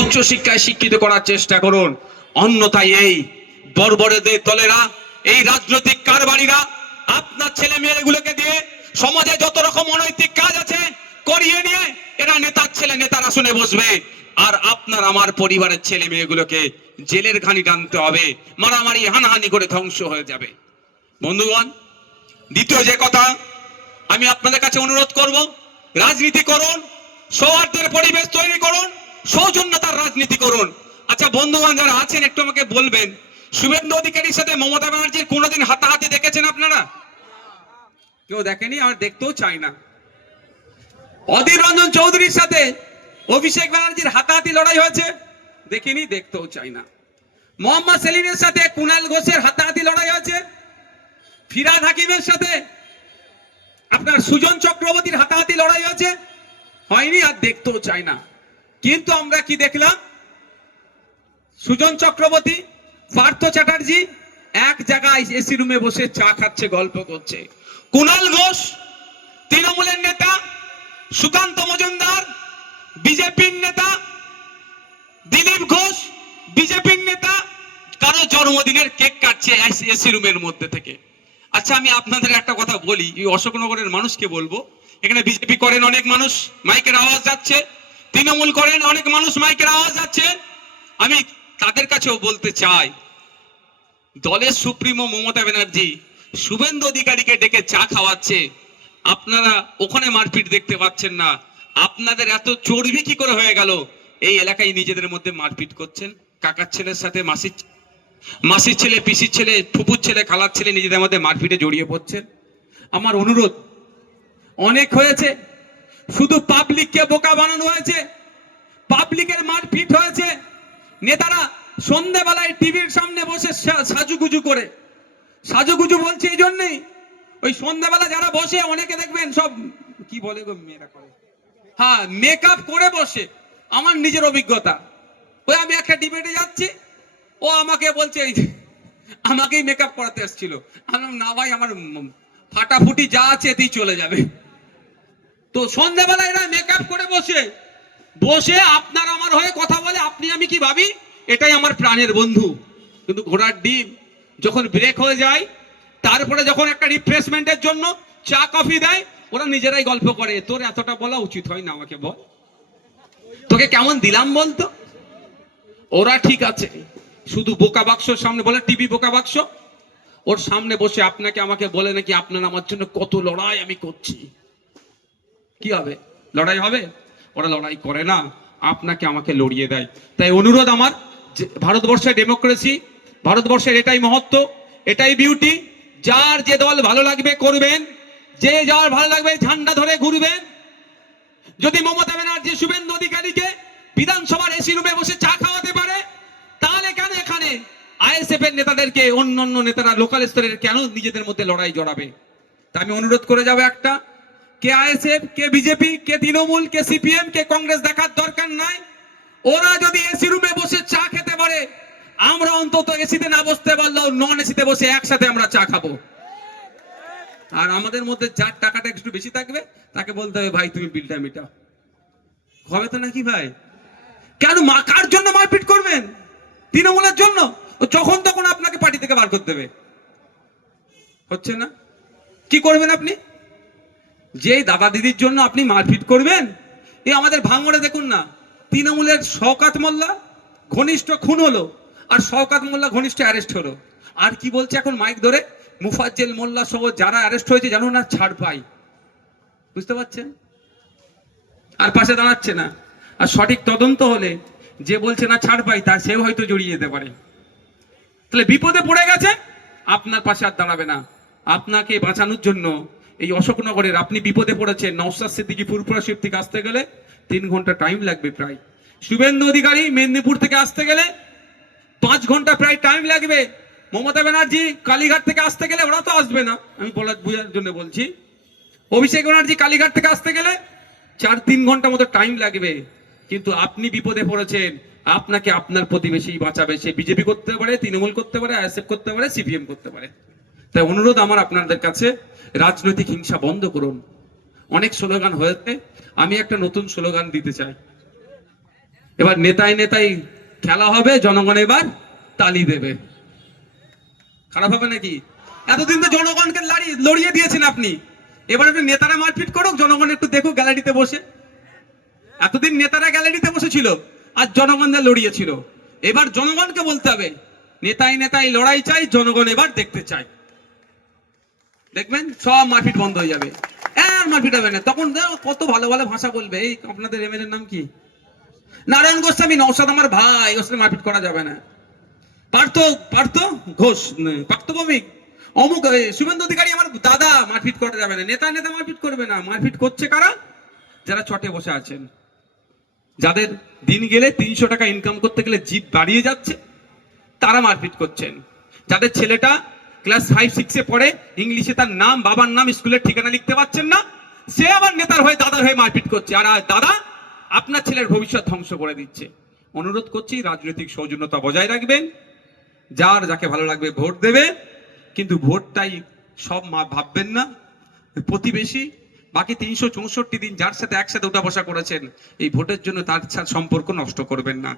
উচ্চ শিক্ষায় শিক্ষিত করার চেষ্টা করুন। অন্যথায় এই বর্বরদের দলেরা, এই রাজনৈতিক কারবারিরা আপনার ছেলে মেয়েগুলোকে দিয়ে সমাজে যত রকম অনৈতিক কাজ আছে করিয়ে নিয়ে এরা নেতার ছেলে নেতার আসনে বসবে, আর আপনার আমার পরিবারের ছেলে মেয়েগুলোকে জেলের ঘানি টানতে হবে, মারামারি হানাহানি করে ধ্বংস হয়ে যাবে। বন্ধুগণ, দ্বিতীয় যে কথা আমি আপনাদের কাছে অনুরোধ করব, রাজনীতি করুন, সৌহার্দ্যের পরিবেশ তৈরি করুন, সৌজন্যতার রাজনীতি করুন। আচ্ছা বন্ধুগণ যারা আছেন একটু আমাকে বলবেন, শুভেন্দু অধিকারীর সাথে মমতা ব্যানার্জির কোনোদিন হাতাহাতি দেখেছেন আপনারা? কেউ দেখেনি, আর দেখতেও চাই না। অধীর রঞ্জন চৌধুরীর সাথে অভিষেক ব্যানার্জির হাতাহাতি লড়াই হয়েছে? দেখিনি, দেখতেও চাই না। মোহাম্মদ সেলিমের সাথে কুণাল ঘোষের হাতাহাতি লড়াই হয়েছে? ফিরহাদ হাকিমের সাথে আপনার সুজন চক্রবর্তীর হাতাহাতি লড়াই হয়েছে? হয়নি, আর দেখতেও চাই না। কিন্তু আমরা কি দেখলাম? সুজন চক্রবর্তী, পার্থ চ্যাটার্জি এক জায়গায় এসি রুমে বসে চা খাচ্ছে, গল্প করছে। কুণাল ঘোষ তৃণমূলের নেতা, সুকান্ত মজুমদার বিজেপির নেতা, দিলীপ ঘোষ বিজেপির নেতা, কারো জন্মদিনের কেক কাটছে এসি রুমের মধ্যে থেকে। আচ্ছা আমি আপনাদের একটা কথা বলি, এই অশোকনগরের মানুষকে বলবো, এখানে বিজেপি করেন অনেক মানুষ, মাইকের আওয়াজ যাচ্ছে, তৃণমূল করেন অনেক মানুষ, মাইকের আওয়াজ যাচ্ছে। আমি তাদের কাছেও বলতে চাই, দলের সুপ্রিমো মমতা ব্যানার্জি শুভেন্দু অধিকারীকে ডেকে চা খাওয়াচ্ছে, আপনারা ওখানে মারপিট দেখতে পাচ্ছেন না। আপনাদের এত চর্বি কি করে হয়ে গেল এই এলাকায় নিজেদের মধ্যে মারপিট করছেন? কাকার ছেলের সাথে মাসির ছেলে, পিসির ছেলে, ফুপুর ছেলে, খালার ছেলে নিজেদের মধ্যে মারপিটে জড়িয়ে পড়ছেন। আমার অনুরোধ, অনেক হয়েছে, শুধু পাবলিককে বোকা বানানো হয়েছে, পাবলিকের মারপিট হয়েছে। নেতারা সন্ধ্যেবেলায় টিভির সামনে বসে সাজুগুজু করে, সাজুগুজু বলছে এই জন্যই, ওই সন্ধ্যাবেলা যারা বসে অনেকে দেখবেন সব কি বলে গো মেয়েরা করে, হ্যাঁ মেকআপ করে বসে। আমার নিজের অভিজ্ঞতা, ওই আমি একটা ডিবেটে যাচ্ছি, ও আমাকে বলছে আমাকেই মেকআপ করাতে এসেছিল। আমি না ভাই, আমার ফাটাফুটি যা আছে এতেই চলে যাবে। তো সন্ধ্যাবেলা এরা মেকআপ করে বসে বসে আপনার আমার হয়ে কথা বলে, আপনি আমি কি ভাবি এটাই আমার প্রাণের বন্ধু। কিন্তু ঘোড়ার ডিম যখন ব্রেক হয়ে যায়, তারপরে যখন একটা রিফ্রেশমেন্টের জন্য চা কফি দেয়, ওরা নিজেরাই গল্প করে, তোর এতটা বলা উচিত হয় না, আমাকে বল, তোকে কেমন দিলাম বলতো। ওরা ঠিক আছে, শুধু বোকা বাক্সর সামনে বলে, টিভি বোকা বাক্স, ওর সামনে বসে আপনাকে আমাকে বলে নাকি আপনার আমার জন্য কত লড়াই আমি করছি। কি হবে? লড়াই হবে? ওরা লড়াই করে না, আপনাকে আমাকে লড়িয়ে দেয়। তাই অনুরোধ আমার, ভারতবর্ষের ডেমোক্রেসি, ভারতবর্ষের এটাই মহত্ব, এটাই বিউটি। যার যে দল ভালো লাগবে করবেন, যে যার ভালো লাগবে ঝান্ডা ধরে ঘুরবেন। যদি মমতা ব্যানার্জি শুভেন্দু অধিকারীকে বিধানসভার এসি রুমে বসে চা খাওয়াতে পারে, তাহলে কেন এখানে আইএসএফ এর নেতাদেরকে অন্যান্য নেতারা লোকাল স্তরের কেন নিজেদের মধ্যে লড়াই জড়াবে? তা আমি অনুরোধ করে যাবো একটা, কে আইএসএফ, কে বিজেপি, কে তৃণমূল, কে সিপিএম, কে কংগ্রেস দেখার দরকার নাই। ওরা যদি এসি রুমে বসে চা খেতে পারে, আমরা অন্তত এসিতে না বসতে পারলেও নন এসিতে বসে একসাথে আমরা চা খাবো। আর আমাদের মধ্যে যার টাকাটা একটু বেশি থাকবে তাকে বলতে হবে, ভাই তুমি বিলটা মেটাও। হবে তো নাকি ভাই? কেন কার জন্য মারপিট করবেন? তৃণমূলের জন্য? যখন তখন আপনাকে পার্টি থেকে বার করতে দেবে, হচ্ছে না? কি করবেন আপনি? যে দাদা দিদির জন্য আপনি মারপিট করবেন? এই আমাদের ভাঙড়ে দেখুন না, তৃণমূলের শওকত মোল্লা ঘনিষ্ঠ খুন হলো, আর শওকত মোল্লা ঘনিষ্ঠ অ্যারেস্ট হলো। আর কি বলছে এখন মাইক ধরে, মুফাজ্জেল মোল্লা সহ যারা অ্যারেস্ট হয়েছে জানো না ছাড় পাই। বুঝতে পারছেন? আর পাশে দাঁড়াচ্ছে না। আর সঠিক তদন্ত হলে যে বলছে না ছাড় পাই, তা সেও হয়তো জড়িয়ে যেতে পারে। তাহলে বিপদে পড়ে গেছে, আপনার পাশে আর দাঁড়াবে না। আপনাকে বাঁচানোর জন্য এই অশোকনগরের, আপনি বিপদে পড়েছেন, নওশাদ সিদ্দিকী ফুরফুরা শরীফ থেকে আসতে গেলে 3 ঘন্টা টাইম লাগবে প্রায়। শুভেন্দু অধিকারী মেদিনীপুর থেকে আসতে গেলে 5 ঘন্টা প্রায় টাইম লাগবে। মমতা ব্যানার্জি কালীঘাট থেকে আসতে গেলে, ওরা তো আসবে না, আমি বোঝার জন্য বলছি, অভিষেক ব্যানার্জি কালীঘাট থেকে আসতে গেলে 4-3 ঘন্টা মতো টাইম লাগবে। কিন্তু আপনি বিপদে পড়েছেন, আপনাকে আপনার প্রতিবেশী বাঁচাবে। সে বিজেপি করতে পারে, তৃণমূল করতে পারে, আইএসএফ করতে পারে, সিপিএম করতে পারে। তাই অনুরোধ আমার আপনাদের কাছে, রাজনৈতিক হিংসা বন্ধ করুন। অনেক স্লোগান হয়েছে, আমি একটা নতুন স্লোগান দিতে চাই। এবার নেতায় নেতাই খেলা হবে, জনগণ এবার তালি দেবে। খারাপ হবে নাকি? এতদিন তো জনগণকে লড়িয়ে দিয়েছেন আপনি, এবার একটু নেতারা মারপিট করুক, জনগণ একটু দেখুক গ্যালারিতে বসে। এতদিন নেতারা গ্যালারিতে বসেছিল আর জনগণদের লড়িয়েছিল, এবার জনগণকে বলতে হবে নেতাই নেতাই লড়াই চাই, জনগণ এবার দেখতে চাই। দেখবেন সব মারপিট বন্ধ হয়ে যাবে, আর মারপিট হবে না। তখন কত ভালো ভালো ভাষা বলবে। এই আপনাদের এমএলএর নাম কি? নারায়ণ গোস্বামী। নওশাদ আমার ভাই, ওর সাথে মারপিট করা যাবে না। পার্থ ঘোষ, পার্থ ভৌমিক, অমুক শুভেন্দু অধিকারী আমার দাদা, মারপিট করা যাবে না। নেতা নেতা মারপিট করবে না। মারপিট করছে কারা? যারা চটে বসে আছেন, যাদের দিন গেলে 300 টাকা ইনকাম করতে গেলে জিপ বাড়িয়ে যাচ্ছে, তারা মারপিট করছেন। যাদের ছেলেটা ক্লাস 5-6-এ পড়ে, ইংলিশে তার নাম, বাবার নাম, স্কুলের ঠিকানা লিখতে পারছেন না, সে আবার নেতার হয়ে দাদার হয়ে মারপিট করছে। আর দাদা আপনার ছেলের ভবিষ্যৎ ধ্বংস করে দিচ্ছে। অনুরোধ করছি রাজনৈতিক সৌজন্যতা বজায় রাখবেন, যার যাকে ভালো লাগবে ভোট দেবে, কিন্তু ভোটটাই সব ভাববেন না। প্রতিবেশী বাকি 364 দিন যার সাথে একসাথে উঠা বসা করেছেন, এই ভোটের জন্য তার সাথে সম্পর্ক নষ্ট করবেন না।